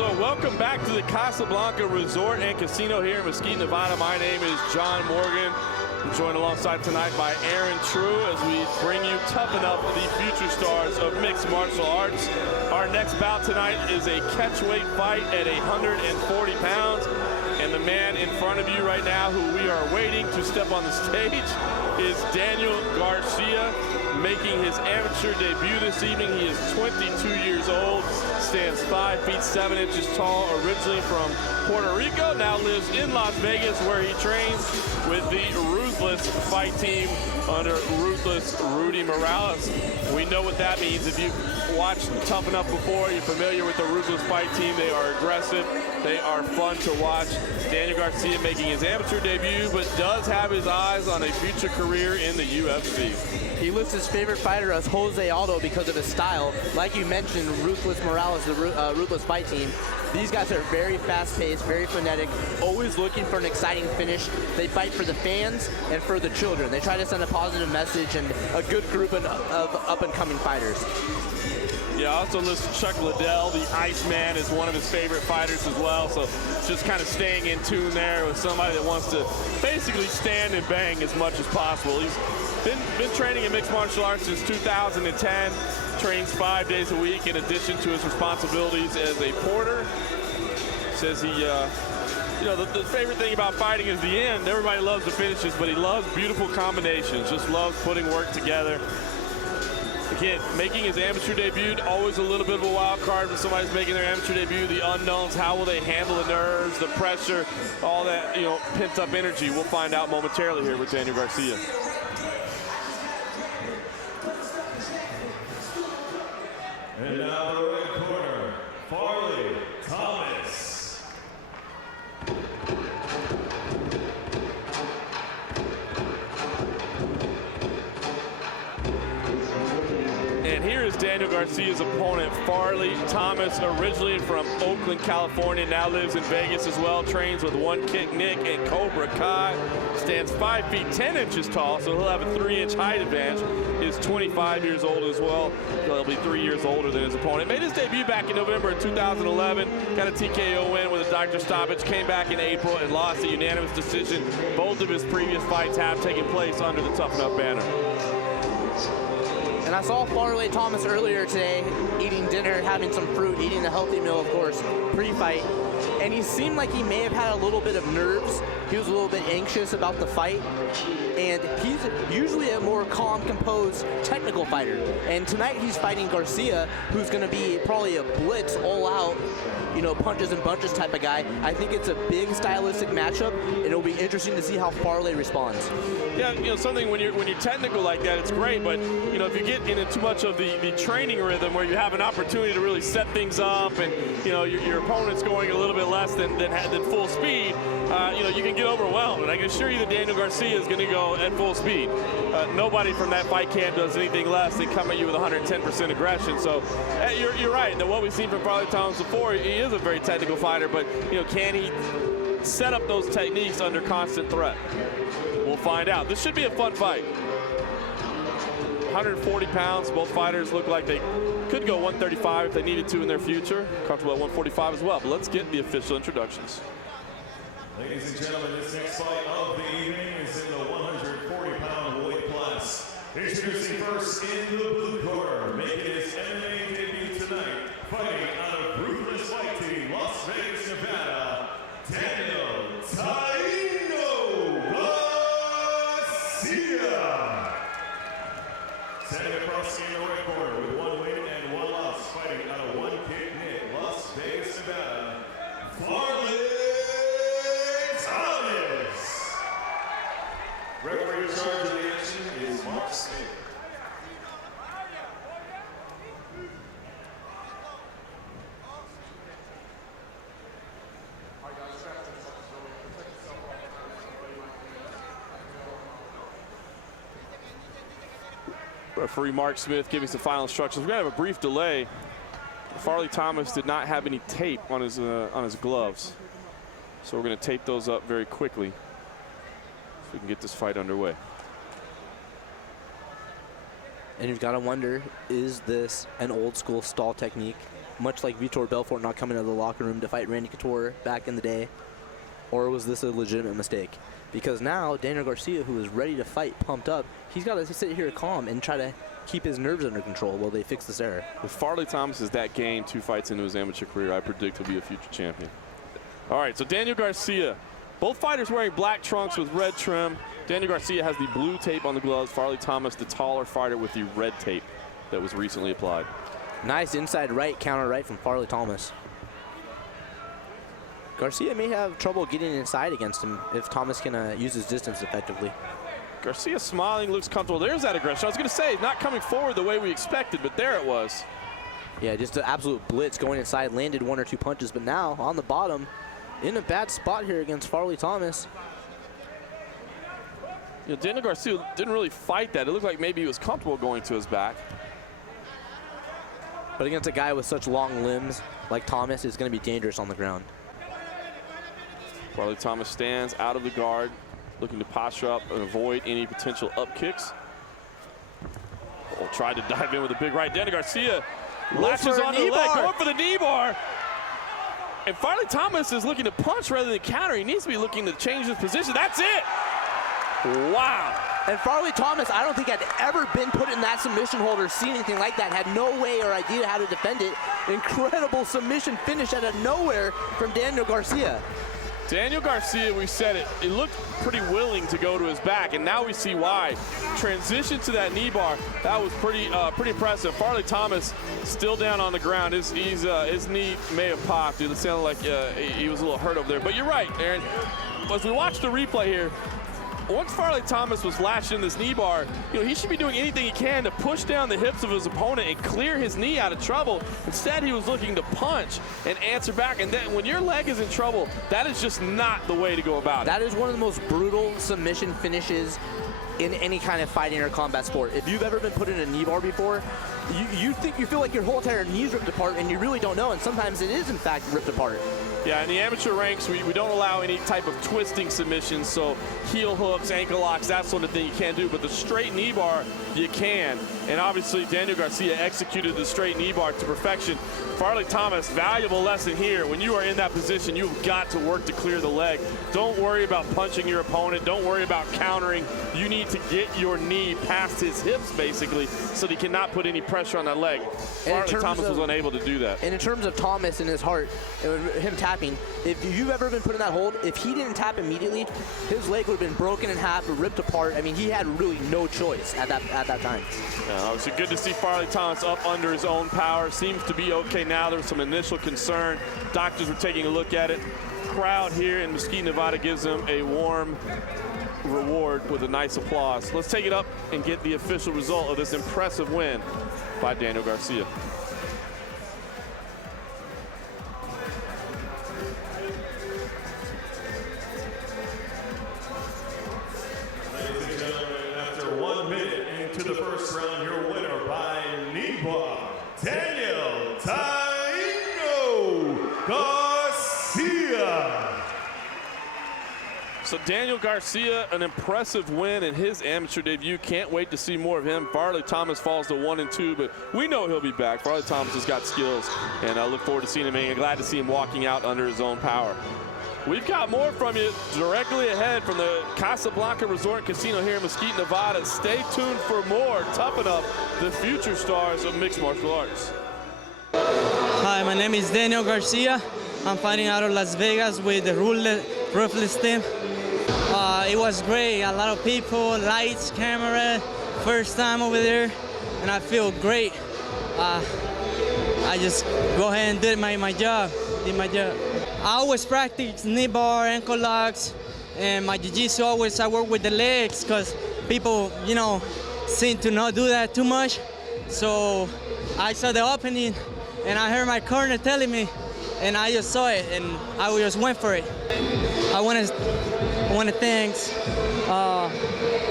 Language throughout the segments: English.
So welcome back to the CasaBlanca Resort and Casino here in Mosquite, Nevada. My name is John Morgan. I'm joined alongside tonight by Aaron True as we bring you Tuff-N-Uff, the future stars of mixed martial arts. Our next bout tonight is a catchweight fight at 140 pounds. And the man in front of you right now who we are waiting to step on the stage is Daniel Garcia, making his amateur debut this evening. He is 22 years old, stands 5 feet 7 inches tall, originally from Puerto Rico, now lives in Las Vegas where he trains with the Ruthless fight team under Ruthless Rudy Morales. We know what that means. If you've watched Tuff-N-Uff before, you're familiar with the Ruthless fight team. They are aggressive. They are fun to watch. Daniel Garcia making his amateur debut, but does have his eyes on a future career in the UFC. He lists his favorite fighter as Jose Aldo because of his style. Like you mentioned, Ruthless Morales, the Ruthless fight team. These guys are very fast-paced, very frenetic, always looking for an exciting finish. They fight for the fans and for the children. They try to send a positive message and a good group of up-and-coming fighters. Yeah, also listed Chuck Liddell, the Iceman, is one of his favorite fighters as well. So just kind of staying in tune there with somebody that wants to basically stand and bang as much as possible. He's been training in mixed martial arts since 2010, trains 5 days a week in addition to his responsibilities as a porter. Says he, you know, the favorite thing about fighting is the end. Everybody loves the finishes, but he loves beautiful combinations, just loves putting work together. Again, making his amateur debut, always a little bit of a wild card when somebody's making their amateur debut. The unknowns, how will they handle the nerves, the pressure, all that, you know, pent up energy. We'll find out momentarily here with Daniel Garcia. And now the red corner, Farley Thomas. And here is Daniel Garcia's opponent, Farley Thomas, originally from Oakland, California, now lives in Vegas as well, trains with One Kick Nick and Cobra Kai, stands 5 feet 10 inches tall, so he'll have a 3-inch height advantage. Is 25 years old as well, so he'll be 3 years older than his opponent. Made his debut back in November of 2011, got a TKO win with a doctor stoppage, came back in April and lost a unanimous decision. Both of his previous fights have taken place under the Tuff-N-Uff banner. And I saw Farley Thomas earlier today eating dinner, having some fruit, eating a healthy meal, of course, pre-fight. And he seemed like he may have had a little bit of nerves. He was a little bit anxious about the fight. And he's usually a more calm, composed, technical fighter. And tonight he's fighting Garcia, who's going to be probably a blitz, all-out, you know, punches and bunches type of guy. I think it's a big stylistic matchup, and it'll be interesting to see how Farley responds. Yeah, you know, something when you're technical like that, it's great, but you know, if you get into too much of the training rhythm where you have an opportunity to really set things up, and you know your opponent's going a little bit less than full speed, you know, you can get overwhelmed. And I can assure you that Daniel Garcia is going to go at full speed. Nobody from that fight camp does anything less than come at you with 110% aggression. So you're right that what we've seen from Farley Thomas before, he is a very technical fighter, but you know, can he set up those techniques under constant threat? We'll find out. This should be a fun fight. 140 pounds, both fighters look like they could go 135 if they needed to in their future. Comfortable at 145 as well, but let's get the official introductions. Ladies and gentlemen, this next fight of the evening is in the 140-pound weight class. Introducing first in the blue corner, making his MMA debut tonight, fighting out of Ruthless Fight Team, Las Vegas, Nevada, Daniel Garcia. Standing across in the red corner with 1 win and 1 loss, fighting out of One Kick Nick, Las Vegas, Nevada, Farley Thomas. Referee in charge of the action is Mosquite. Referee Mark Smith giving some final instructions. We're gonna have a brief delay. Farley Thomas did not have any tape on his gloves, so we're gonna tape those up very quickly so we can get this fight underway. And you've got to wonder, is this an old school stall technique? much like Vitor Belfort not coming to the locker room to fight Randy Couture back in the day? Or was this a legitimate mistake? Because now Daniel Garcia, who is ready to fight, pumped up, he's got to sit here calm and try to keep his nerves under control while they fix this error. If Farley Thomas is that game 2 fights into his amateur career, I predict he'll be a future champion. All right, so Daniel Garcia. Both fighters wearing black trunks with red trim. Daniel Garcia has the blue tape on the gloves. Farley Thomas, the taller fighter, with the red tape that was recently applied. Nice inside right, counter right from Farley Thomas. Garcia may have trouble getting inside against him if Thomas can use his distance effectively. Garcia smiling, looks comfortable. There's that aggression. I was going to say, not coming forward the way we expected, but there it was. Yeah, just an absolute blitz going inside, landed 1 or 2 punches, but now on the bottom, in a bad spot here against Farley Thomas. You know, Daniel Garcia didn't really fight that. It looked like maybe he was comfortable going to his back. But against a guy with such long limbs like Thomas, it's going to be dangerous on the ground. Farley Thomas stands out of the guard, looking to posture up and avoid any potential up kicks. Oh, tried to dive in with a big right. Daniel Garcia latches on the leg, going for the knee bar. And Farley Thomas is looking to punch rather than counter. He needs to be looking to change his position. That's it. Wow. And Farley Thomas, I don't think had ever been put in that submission hold or seen anything like that. Had no way or idea how to defend it. Incredible submission finish out of nowhere from Daniel Garcia. Daniel Garcia, we said it, he looked pretty willing to go to his back, and now we see why. Transition to that knee bar, that was pretty impressive. Farley Thomas still down on the ground. His knee may have popped. It sounded like he was a little hurt over there. But you're right, Aaron. As we watch the replay here, once Farley Thomas was lashed in this knee bar, you know, he should be doing anything he can to push down the hips of his opponent and clear his knee out of trouble. Instead, he was looking to punch and answer back. And then when your leg is in trouble, that is just not the way to go about it. That is one of the most brutal submission finishes in any kind of fighting or combat sport. If you've ever been put in a knee bar before, you feel like your whole entire knee's ripped apart, and you really don't know, and sometimes it is in fact ripped apart. Yeah, in the amateur ranks, we don't allow any type of twisting submissions, so heel hooks, ankle locks, that sort of thing you can't do, but the straight knee bar, you can. And obviously, Daniel Garcia executed the straight knee bar to perfection. Farley Thomas, valuable lesson here. When you are in that position, you've got to work to clear the leg. Don't worry about punching your opponent. Don't worry about countering. You need to get your knee past his hips, basically, so that he cannot put any pressure on that leg. Farley Thomas was unable to do that. And in terms of Thomas and his heart, him tapping, if you've ever been put in that hold, if he didn't tap immediately, his leg would have been broken in half, ripped apart. I mean, he had really no choice at that time. Yeah, obviously good to see Farley Thomas up under his own power. Seems to be okay now. There was some initial concern. Doctors were taking a look at it. Crowd here in Mosquite, Nevada gives him a warm reward with a nice applause. Let's take it up and get the official result of this impressive win by Daniel Garcia. Ladies and gentlemen, after 1 minute into the first round, your winner by knee bar, Daniel Garcia. So Daniel Garcia, an impressive win in his amateur debut. Can't wait to see more of him. Farley Thomas falls to 1-2, but we know he'll be back. Farley Thomas has got skills, and I look forward to seeing him, and glad to see him walking out under his own power. We've got more from you directly ahead from the CasaBlanca Resort and Casino here in Mosquite, Nevada. Stay tuned for more Tuff-N-Uff, the future stars of mixed martial arts. Hi, my name is Daniel Garcia. I'm fighting out of Las Vegas with the Ruthless team. It was great. A lot of people, lights, camera, first time over there, and I feel great. I just go ahead and did my job. I always practice knee bar, ankle locks, and my jiu-jitsu always I work with the legs because people, you know, seem to not do that too much. So I saw the opening, and I heard my corner telling me, and I just saw it, and I just went for it. I want to thank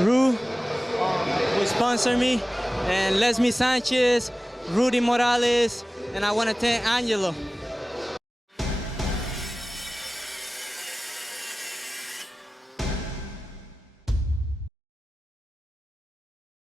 Ru, who sponsored me, and Leslie Sanchez, Rudy Morales, and I want to thank Angelo.